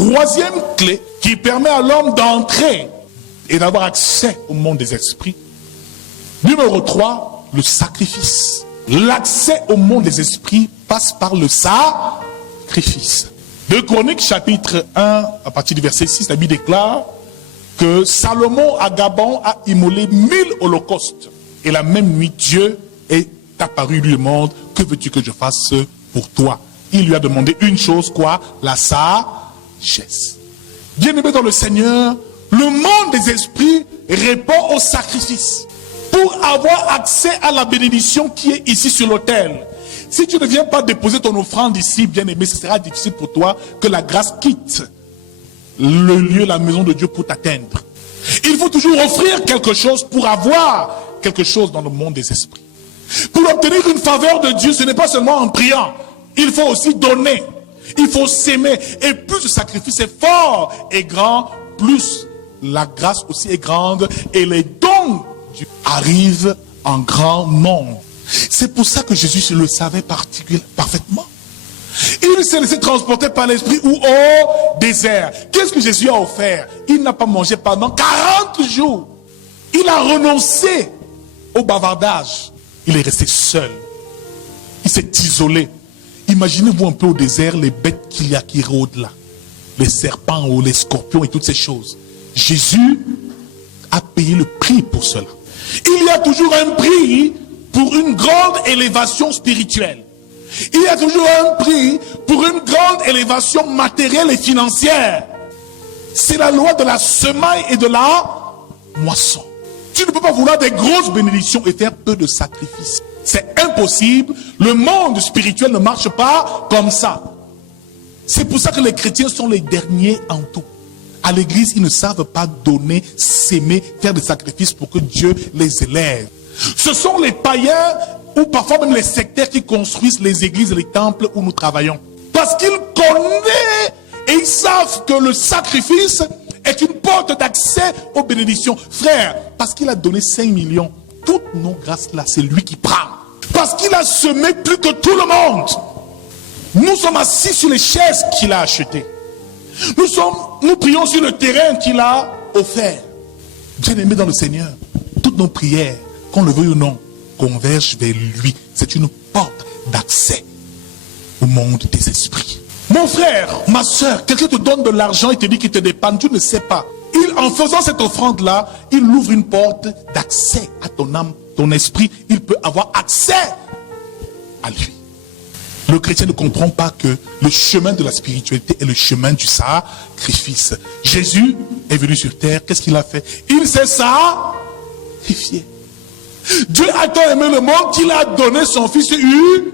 Troisième clé qui permet à l'homme d'entrer et d'avoir accès au monde des esprits. Numéro 3, le sacrifice. L'accès au monde des esprits passe par le sacrifice. 2 Chroniques chapitre 1, à partir du verset 6, la Bible déclare que Salomon à Gabon a immolé 1000 holocaustes. Et la même nuit, Dieu est apparu, lui demande, que veux-tu que je fasse pour toi? Il lui a demandé une chose, quoi? La sagesse. Bien-aimé dans le Seigneur, le monde des esprits répond au sacrifice. Pour avoir accès à la bénédiction qui est ici sur l'autel. Si tu ne viens pas déposer ton offrande ici, bien-aimé, ce sera difficile pour toi que la grâce quitte le lieu, la maison de Dieu pour t'atteindre. Il faut toujours offrir quelque chose pour avoir quelque chose dans le monde des esprits. Pour obtenir une faveur de Dieu, ce n'est pas seulement en priant. Il faut aussi donner. Il faut s'aimer. Et plus le sacrifice est fort et grand, plus la grâce aussi est grande. Et les dons Dieu arrivent en grand nombre. C'est pour ça que Jésus le savait parfaitement. Il s'est laissé transporter par l'esprit ou au désert. Qu'est-ce que Jésus a offert? Il n'a pas mangé pendant 40 jours. Il a renoncé au bavardage. Il est resté seul. Il s'est isolé. Imaginez-vous un peu au désert les bêtes qu'il y a qui rôdent là. Les serpents ou les scorpions et toutes ces choses. Jésus a payé le prix pour cela. Il y a toujours un prix pour une grande élévation spirituelle. Il y a toujours un prix pour une grande élévation matérielle et financière. C'est la loi de la semaille et de la moisson. Tu ne peux pas vouloir des grosses bénédictions et faire peu de sacrifices. C'est impossible. Le monde spirituel ne marche pas comme ça. C'est pour ça que les chrétiens sont les derniers en tout. À l'église, ils ne savent pas donner, s'aimer, faire des sacrifices pour que Dieu les élève. Ce sont les païens ou parfois même les sectaires qui construisent les églises et les temples où nous travaillons. Parce qu'ils connaissent et ils savent que le sacrifice est une porte d'accès aux bénédictions. Frère, parce qu'il a donné 5 millions, toutes nos grâces là, c'est lui qui prend. Parce qu'il a semé plus que tout le monde. Nous sommes assis sur les chaises qu'il a achetées. Nous prions sur le terrain qu'il a offert. Bien-aimés dans le Seigneur, toutes nos prières, qu'on le veuille ou non, convergent vers lui. C'est une porte d'accès au monde des esprits. Mon frère, ma soeur, quelqu'un te donne de l'argent et te dit qu'il te dépanne, tu ne sais pas. En faisant cette offrande-là, il ouvre une porte d'accès à ton âme, ton esprit. Il peut avoir accès à lui. Le chrétien ne comprend pas que le chemin de la spiritualité est le chemin du sacrifice. Jésus est venu sur terre, qu'est-ce qu'il a fait? Il s'est sacrifié. Dieu a tant aimé le monde qu'il a donné son fils unique.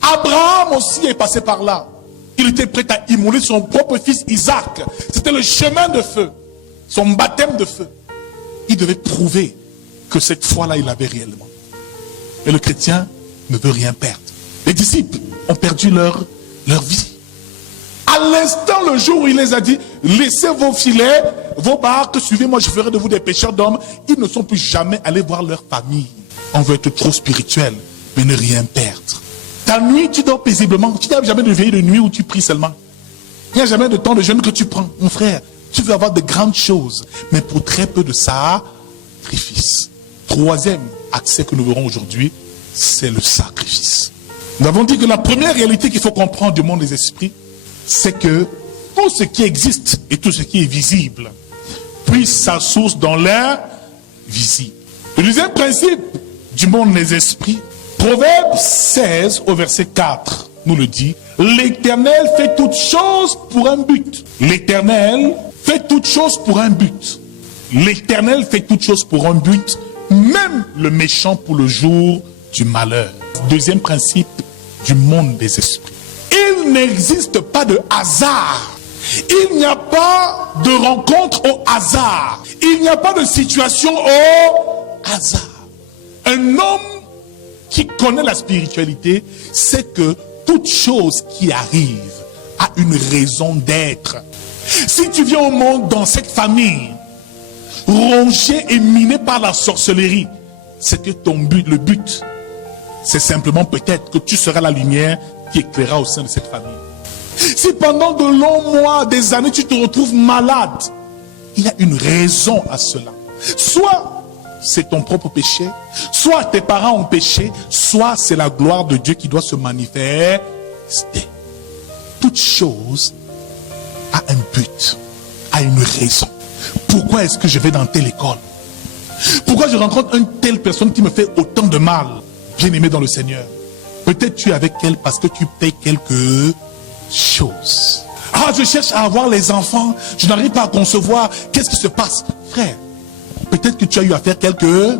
Abraham aussi est passé par là. Il était prêt à immoler son propre fils Isaac. C'était le chemin de feu, son baptême de feu. Il devait prouver que cette foi-là, il l'avait réellement. Et le chrétien ne veut rien perdre. Les disciples ont perdu leur vie. À l'instant, le jour où il les a dit, laissez vos filets, vos barques, suivez-moi, je ferai de vous des pêcheurs d'hommes. Ils ne sont plus jamais allés voir leur famille. On veut être trop spirituel, mais ne rien perdre. Ta nuit, tu dors paisiblement. Tu n'as jamais de veille de nuit où tu pries seulement. Il n'y a jamais de temps de jeûne que tu prends. Mon frère, tu veux avoir de grandes choses, mais pour très peu de sacrifice. Troisième accès que nous verrons aujourd'hui, c'est le sacrifice. Nous avons dit que la première réalité qu'il faut comprendre du monde des esprits, c'est que tout ce qui existe et tout ce qui est visible puise sa source dans l'invisible. Le deuxième principe du monde des esprits, Proverbe 16 au verset 4 nous le dit, l'Éternel fait toutes choses pour un but. L'Éternel fait toutes choses pour un but. L'Éternel fait toutes choses pour un but, même le méchant pour le jour du malheur. Deuxième principe du monde des esprits. Il n'existe pas de hasard. Il n'y a pas de rencontre au hasard. Il n'y a pas de situation au hasard. Un homme qui connaît la spiritualité sait que toute chose qui arrive a une raison d'être. Si tu viens au monde dans cette famille, rongée et minée par la sorcellerie, c'est que ton but, le but, c'est simplement peut-être que tu seras la lumière qui éclairera au sein de cette famille. Si pendant de longs mois, des années, tu te retrouves malade, il y a une raison à cela. Soit c'est ton propre péché, soit tes parents ont péché, soit c'est la gloire de Dieu qui doit se manifester. Toute chose a un but, a une raison. Pourquoi est-ce que je vais dans telle école? Pourquoi je rencontre une telle personne qui me fait autant de mal? Bien-aimé dans le Seigneur, peut-être tu es avec elle parce que tu payes quelque chose. Ah, je cherche à avoir les enfants, je n'arrive pas à concevoir. Qu'est-ce qui se passe? Frère, peut-être que tu as eu à faire quelque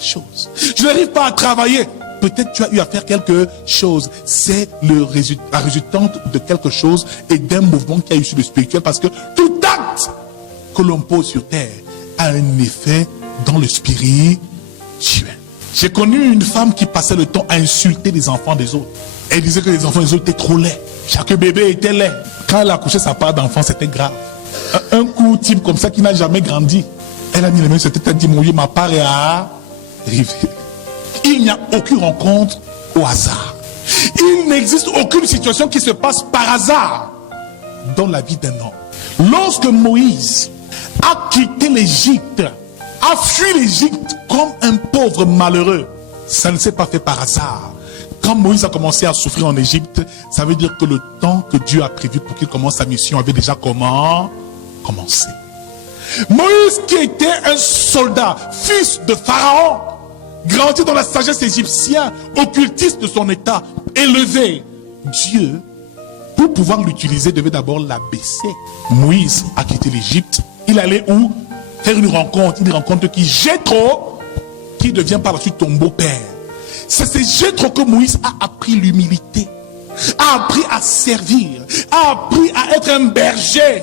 chose. Je n'arrive pas à travailler. Peut-être tu as eu à faire quelque chose. C'est la résultante de quelque chose et d'un mouvement qui a eu sur le spirituel, parce que tout acte que l'on pose sur terre a un effet dans le spirituel. J'ai connu une femme qui passait le temps à insulter les enfants des autres. Elle disait que les enfants des autres étaient trop laids. Chaque bébé était laid. Quand elle a accouché sa part d'enfant, c'était grave. Un coup type comme ça qui n'a jamais grandi. Elle a mis les mains sur la tête, elle a dit, mon Dieu, ma part est arrivée. Il n'y a aucune rencontre au hasard. Il n'existe aucune situation qui se passe par hasard dans la vie d'un homme. Lorsque Moïse a quitté l'Égypte, a fui l'Égypte comme un pauvre malheureux, ça ne s'est pas fait par hasard. Quand Moïse a commencé à souffrir en Égypte, ça veut dire que le temps que Dieu a prévu pour qu'il commence sa mission avait déjà commencé. Moïse, qui était un soldat, fils de Pharaon, grandi dans la sagesse égyptienne, occultiste de son état, élevé, Dieu, pour pouvoir l'utiliser, devait d'abord l'abaisser. Moïse a quitté l'Égypte. Il allait où? Faire une rencontre. Il rencontre qui? Jéthro, qui devient par la suite ton beau-père. C'est Jéthro que Moïse a appris l'humilité, a appris à servir, a appris à être un berger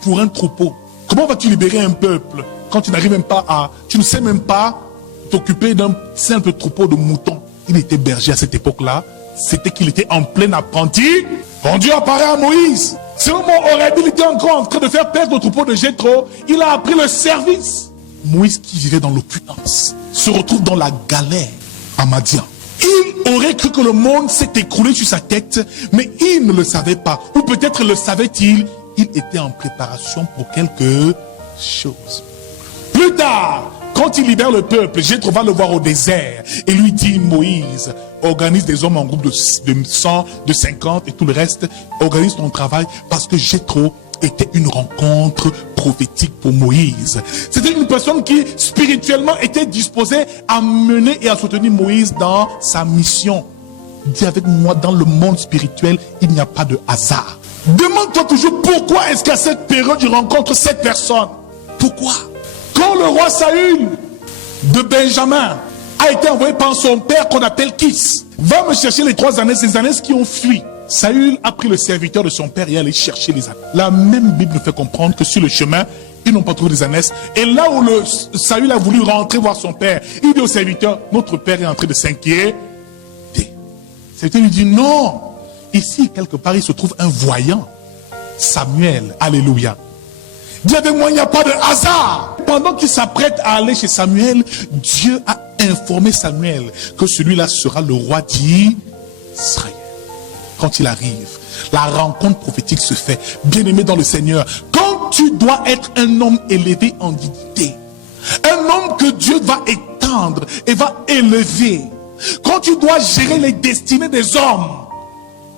pour un troupeau. Comment vas-tu libérer un peuple quand tu n'arrives même pas à... Tu ne sais même pas t'occuper d'un simple troupeau de moutons. Il était berger à cette époque-là. C'était qu'il était en plein apprenti. Quand Dieu apparaît à Moïse, c'est au moment où Aurélie était encore en train de faire perdre le troupeau de Jéthro. Il a appris le service. Moïse, qui vivait dans l'opulence, se retrouve dans la galère à Madian. Il aurait cru que le monde s'est écroulé sur sa tête, mais il ne le savait pas. Ou peut-être le savait-il, il était en préparation pour quelque chose. Plus tard, quand il libère le peuple, Jéthro va le voir au désert et lui dit, Moïse, organise des hommes en groupe de 100, de 50 et tout le reste, organise ton travail, parce que Jéthro était une rencontre prophétique pour Moïse. C'était une personne qui spirituellement était disposée à mener et à soutenir Moïse dans sa mission. Dis avec moi, dans le monde spirituel, il n'y a pas de hasard. Demande-toi toujours pourquoi est-ce qu'à cette période je rencontre cette personne. Pourquoi? Quand le roi Saül de Benjamin a été envoyé par son père qu'on appelle Kis, va me chercher les 3 années, ces années qui ont fui. Saül a pris le serviteur de son père et allé chercher les ânes. La même Bible nous fait comprendre que sur le chemin, ils n'ont pas trouvé les ânesses. Et là où Saül a voulu rentrer voir son père, il dit au serviteur, notre père est en train de s'inquiéter. Le serviteur lui dit, non, ici quelque part il se trouve un voyant. Samuel, alléluia. Dis avec moi, il n'y a pas de hasard. Pendant qu'il s'apprête à aller chez Samuel, Dieu a informé Samuel que celui-là sera le roi d'Israël. Quand il arrive, la rencontre prophétique se fait. Bien-aimé dans le Seigneur, quand tu dois être un homme élevé en dignité, un homme que Dieu va étendre et va élever, quand tu dois gérer les destinées des hommes,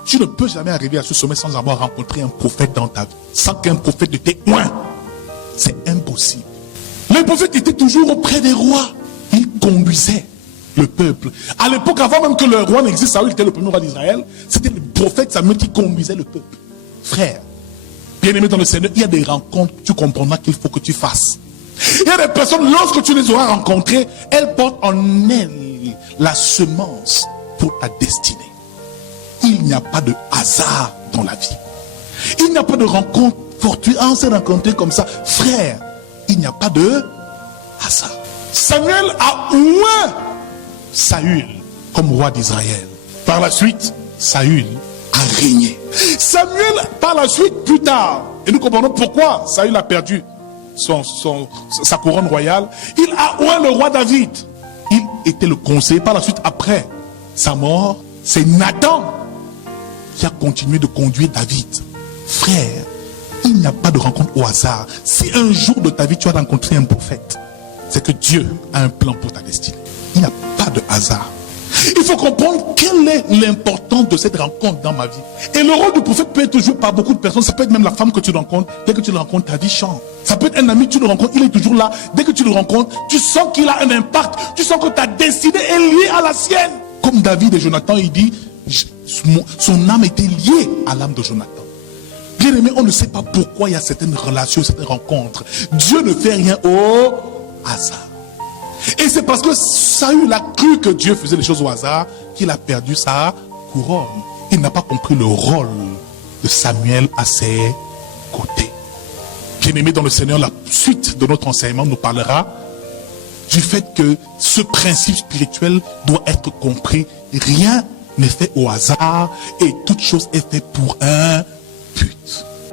tu ne peux jamais arriver à ce sommet sans avoir rencontré un prophète dans ta vie, sans qu'un prophète ne t'ait oint. C'est impossible. Les prophètes étaient toujours auprès des rois. Ils conduisaient le peuple. À l'époque, avant même que le roi n'existe, Saül était le premier roi d'Israël. C'était le prophète Samuel qui conduisait le peuple. Frère, bien-aimé dans le Seigneur, il y a des rencontres, tu comprendras qu'il faut que tu fasses. Il y a des personnes, lorsque tu les auras rencontrées, elles portent en elles la semence pour ta destinée. Il n'y a pas de hasard dans la vie. Il n'y a pas de rencontre fortuite. On s'est rencontré comme ça. Frère, il n'y a pas de hasard. Samuel a oint Saül comme roi d'Israël. Par la suite, Saül a régné. Samuel, par la suite, plus tard, et nous comprenons pourquoi Saül a perdu sa couronne royale, il a oint le roi David. Il était le conseiller. Par la suite, après sa mort, c'est Nathan qui a continué de conduire David. Frère, il n'y a pas de rencontre au hasard. Si un jour de ta vie tu as rencontré un prophète, c'est que Dieu a un plan pour ta destinée. Il n'y a pas de hasard. Il faut comprendre quelle est l'importance de cette rencontre dans ma vie. Et le rôle du prophète peut être joué par beaucoup de personnes. Ça peut être même la femme que tu rencontres. Dès que tu le rencontres, ta vie change. Ça peut être un ami, tu le rencontres, il est toujours là. Dès que tu le rencontres, tu sens qu'il a un impact. Tu sens que ta destinée est liée à la sienne. Comme David et Jonathan, il dit, son âme était liée à l'âme de Jonathan. Bien aimé, on ne sait pas pourquoi il y a certaines relations, certaines rencontres. Dieu ne fait rien au hasard. Et c'est parce que Saül a cru que Dieu faisait les choses au hasard qu'il a perdu sa couronne. Il n'a pas compris le rôle de Samuel à ses côtés. Bien-aimé dans le Seigneur, la suite de notre enseignement nous parlera du fait que ce principe spirituel doit être compris. Rien n'est fait au hasard et toute chose est faite pour un but.